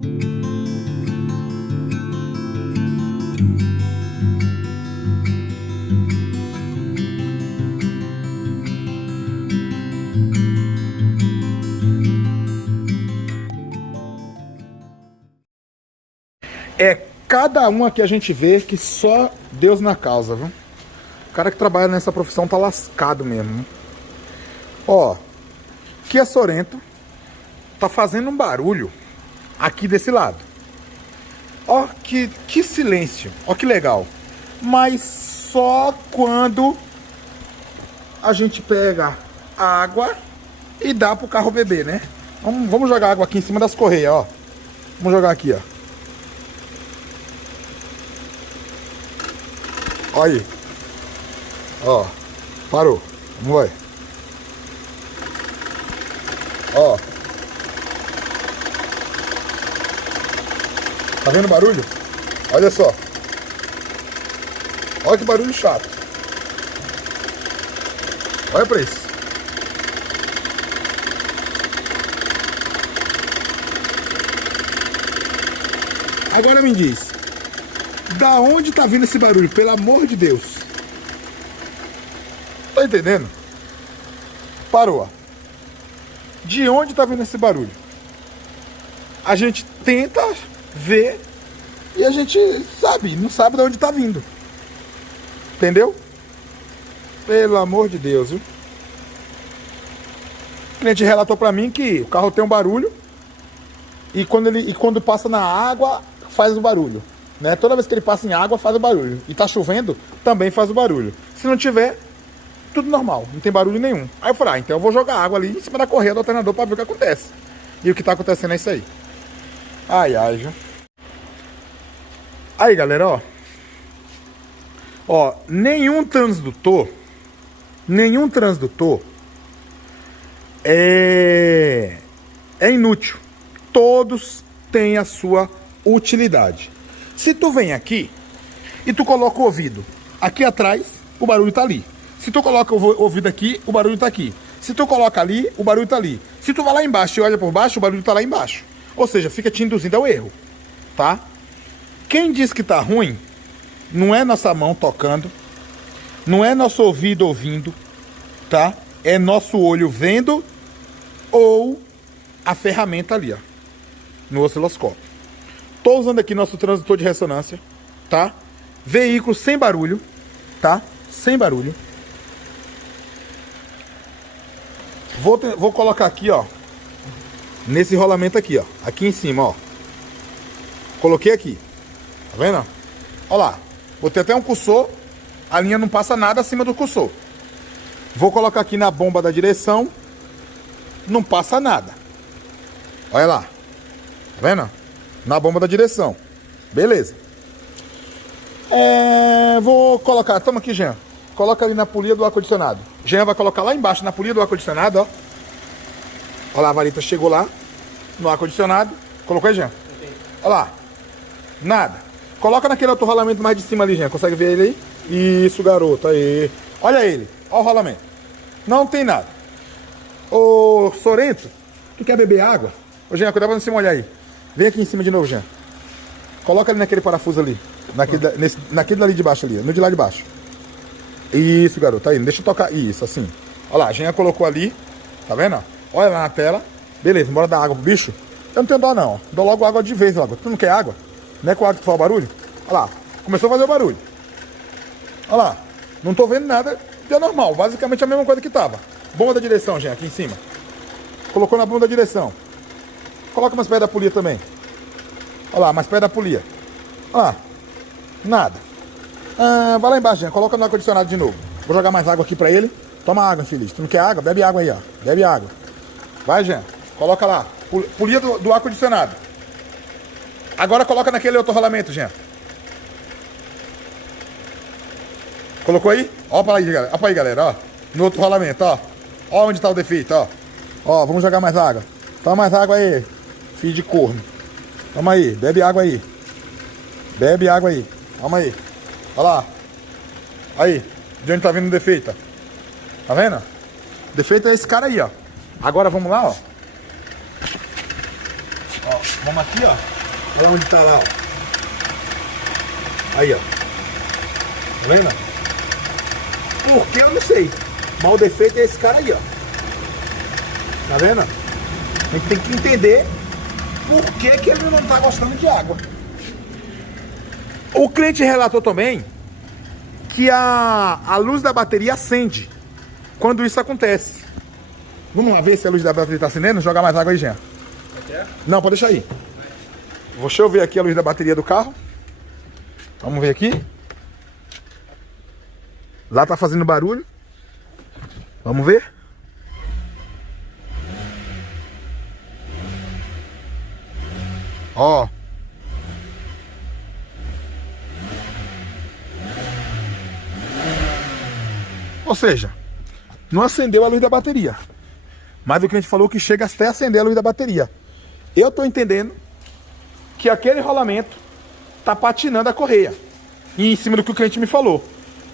É cada uma que a gente vê que só Deus na causa, viu? O cara que trabalha nessa profissão tá lascado mesmo. Ó, Kia Sorento tá fazendo um barulho aqui desse lado. Ó, que silêncio. Ó, que legal. Mas só quando a gente pega água e dá pro carro beber, né? Vamos jogar água aqui em cima das correias, ó. Vamos jogar aqui, ó. Olha aí. Ó, parou. Vamos lá. Ó. Tá vendo o barulho? Olha só. Olha que barulho chato. Olha pra isso. Agora me diz. Da onde tá vindo esse barulho? Pelo amor de Deus. Tá entendendo? Parou, ó. De onde tá vindo esse barulho? A gente tenta ver e a gente não sabe de onde tá vindo. Entendeu? Pelo amor de Deus, viu? O cliente relatou pra mim que o carro tem um barulho e quando passa na água faz o barulho. Né? Toda vez que ele passa em água faz o barulho. E tá chovendo, também faz o barulho. Se não tiver, tudo normal, não tem barulho nenhum. Aí eu falei, então eu vou jogar água ali em cima da correia do alternador pra ver o que acontece. E o que tá acontecendo é isso aí. Ai, viu? Aí, galera, ó, nenhum transdutor é inútil. Todos têm a sua utilidade. Se tu vem aqui e tu coloca o ouvido aqui atrás, o barulho tá ali. Se tu coloca o ouvido aqui, o barulho tá aqui. Se tu coloca ali, o barulho tá ali. Se tu vai lá embaixo e olha por baixo, o barulho tá lá embaixo. Ou seja, fica te induzindo ao erro, tá? Quem diz que tá ruim, não é nossa mão tocando, não é nosso ouvido ouvindo, tá? É nosso olho vendo ou a ferramenta ali, ó, no osciloscópio. Tô usando aqui nosso transdutor de ressonância, tá? Veículo sem barulho, tá? Sem barulho. Vou colocar aqui, ó, nesse rolamento aqui, ó, aqui em cima, ó. Coloquei aqui, tá vendo? Ó lá, botei até um cursor, a linha não passa nada acima do cursor. Vou colocar aqui na bomba da direção, não passa nada. Olha lá, tá vendo? Na bomba da direção. Beleza. Vou colocar, toma aqui, Jean. Coloca ali na polia do ar-condicionado. Jean vai colocar lá embaixo, na polia do ar-condicionado, ó. Olha lá, a vareta chegou lá, no ar-condicionado. Colocou aí, Jean? Olha lá. Nada. Coloca naquele outro rolamento mais de cima ali, Jean. Consegue ver ele aí? Isso, garoto. Aí. Olha ele. Olha o rolamento. Não tem nada. Ô, Sorento, tu quer beber água? Ô, Jean, cuidado pra não se molhar aí. Vem aqui em cima de novo, Jean. Coloca ali naquele parafuso ali. Naquele dali de baixo ali. No de lá de baixo. Isso, garoto. Tá aí. Deixa eu tocar. Isso, assim. Olha lá. A Jean colocou ali. Tá vendo? Olha lá na tela. Beleza. Bora dar água pro bicho. Eu não tenho dó, não. Dou logo água de vez, logo. Tu não quer água? Não é com água que faz o barulho? Olha lá. Começou a fazer o barulho. Olha lá. Não tô vendo nada de anormal. Basicamente a mesma coisa que tava. Bomba da direção, Jean. Aqui em cima. Colocou na bomba da direção. Coloca mais perto da polia também. Olha lá, mais perto da polia. Olha lá. Nada. Vai lá embaixo, Jean. Coloca no ar-condicionado de novo. Vou jogar mais água aqui pra ele. Toma água, infeliz. Tu não quer água? Bebe água aí, ó. Bebe água. Vai, Jean. Coloca lá. Polia do ar-condicionado. Agora coloca naquele outro rolamento, Jean. Colocou aí? Ó pra aí, galera. Ó pra aí, galera, ó. No outro rolamento, ó. Ó onde tá o defeito, ó. Ó, vamos jogar mais água. Toma mais água aí, filho de corno. Toma aí, bebe água aí. Bebe água aí. Toma aí. Olha lá. Aí, de onde tá vindo o defeito, ó. Tá vendo? O defeito é esse cara aí, ó. Agora vamos lá, ó. Ó, Vamos aqui, ó. Olha onde tá lá, ó. Aí, ó. Tá vendo? Por que eu não sei. Mas o defeito é esse cara aí, ó. Tá vendo? A gente tem que entender por que que ele não tá gostando de água. O cliente relatou também que a luz da bateria acende quando isso acontece. Vamos lá ver se a luz da bateria tá acendendo? Joga mais água aí, Jean. Não, pode deixar aí. Deixa eu ver aqui a luz da bateria do carro. Vamos ver aqui. Lá tá fazendo barulho. Vamos ver. Ó. Ou seja, não acendeu a luz da bateria. Mas o cliente falou que chega até acender a luz da bateria. Eu tô entendendo que aquele rolamento tá patinando a correia. E em cima do que o cliente me falou.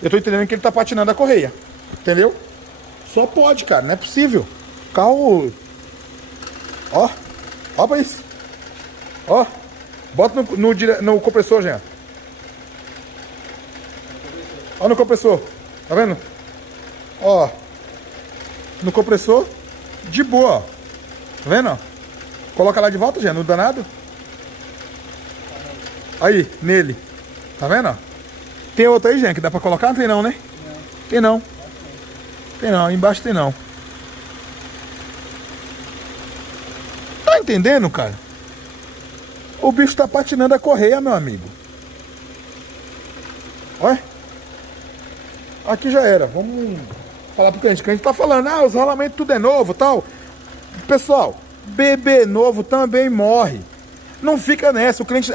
Eu tô entendendo que ele tá patinando a correia. Entendeu? Só pode, cara. Não é possível. O carro... Ó. Ó pra isso. Ó. Bota no compressor, Jean. Ó no compressor. Tá vendo? Ó. No compressor. De boa, ó. Tá vendo, ó? Coloca lá de volta, Jean. No danado. Aí, nele. Tá vendo, ó? Tem outro aí, Jean, que dá pra colocar? Não tem não, né? Não. Tem não. Tem não. Embaixo tem não. Tá entendendo, cara? O bicho tá patinando a correia, meu amigo. Olha. Aqui já era. Vamos falar pro cliente. O cliente tá falando, ah, os rolamentos tudo é novo e tal. Pessoal, bebê novo também morre. Não fica nessa. O cliente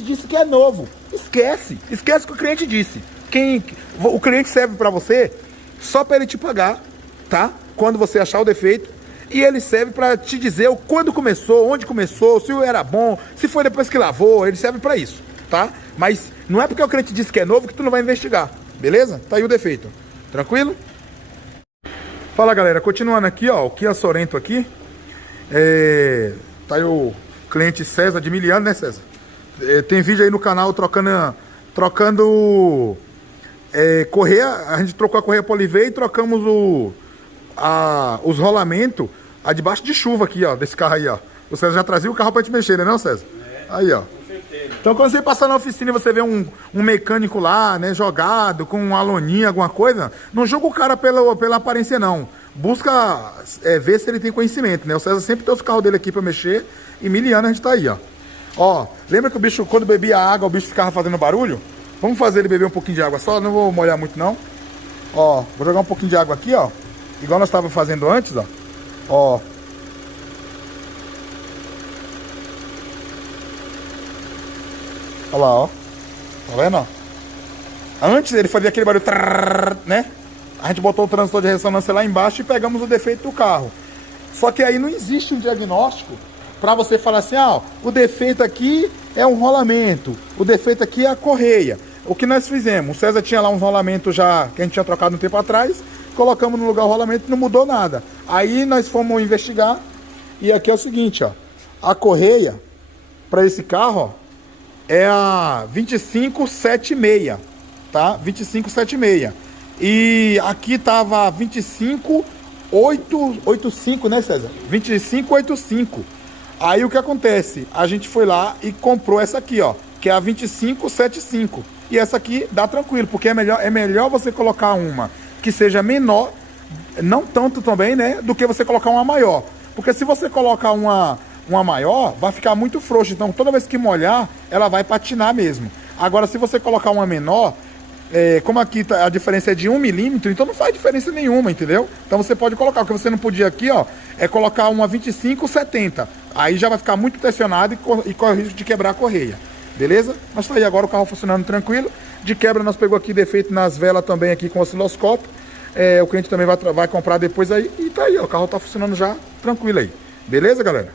disse que é novo. Esquece. Esquece o que o cliente disse. O cliente serve pra você só pra ele te pagar, tá? Quando você achar o defeito. E ele serve pra te dizer quando começou, onde começou, se era bom, se foi depois que lavou. Ele serve pra isso, tá? Mas não é porque o cliente disse que é novo que tu não vai investigar. Beleza? Tá aí o defeito. Tranquilo? Fala, galera. Continuando aqui, ó. O Kia Sorento aqui. Tá aí o cliente César de Miliano, né, César? Tem vídeo aí no canal trocando correia. A gente trocou a correia Polivé e trocamos os rolamentos debaixo de chuva aqui, ó, desse carro aí, ó. O César já trazia o carro pra te mexer, né, não, César? Aí, ó. Com certeza. Então, quando você passar na oficina e você vê um mecânico lá, né, jogado, com uma loninha, alguma coisa, não julga o cara pela aparência, não. Busca ver se ele tem conhecimento, né? O César sempre tem os carros dele aqui pra mexer e Miliano a gente tá aí, ó. Ó, lembra que o bicho, quando bebia água, o bicho ficava fazendo barulho? Vamos fazer ele beber um pouquinho de água só, não vou molhar muito, não. Ó, vou jogar um pouquinho de água aqui, ó. Igual nós estávamos fazendo antes, ó. Ó. Olha lá, ó. Tá vendo, ó? Antes ele fazia aquele barulho, né? A gente botou o transistor de ressonância lá embaixo e pegamos o defeito do carro. Só que aí não existe um diagnóstico para você falar assim, ó, o defeito aqui é um rolamento, o defeito aqui é a correia. O que nós fizemos? O César tinha lá um rolamento já que a gente tinha trocado um tempo atrás, colocamos no lugar o rolamento e não mudou nada. Aí nós fomos investigar e aqui é o seguinte, ó, a correia para esse carro, ó, é a 2576, tá? 2576. E aqui tava 25885, né, César? 2585. Aí o que acontece? A gente foi lá e comprou essa aqui, ó, que é a 2575. E essa aqui dá tranquilo, porque é melhor você colocar uma que seja menor, não tanto também, né, do que você colocar uma maior. Porque se você colocar uma maior, vai ficar muito frouxa. Então toda vez que molhar, ela vai patinar mesmo. Agora, se você colocar uma menor, como aqui a diferença é de 1 milímetro, então não faz diferença nenhuma, entendeu? Então você pode colocar. O que você não podia aqui, ó, é colocar uma 2570. Aí já vai ficar muito tensionado e corre o risco de quebrar a correia. Beleza? Mas tá aí agora o carro funcionando tranquilo. De quebra nós pegou aqui defeito nas velas também aqui com osciloscópio. O cliente também vai comprar depois aí. E tá aí, ó, o carro tá funcionando já tranquilo aí. Beleza, galera?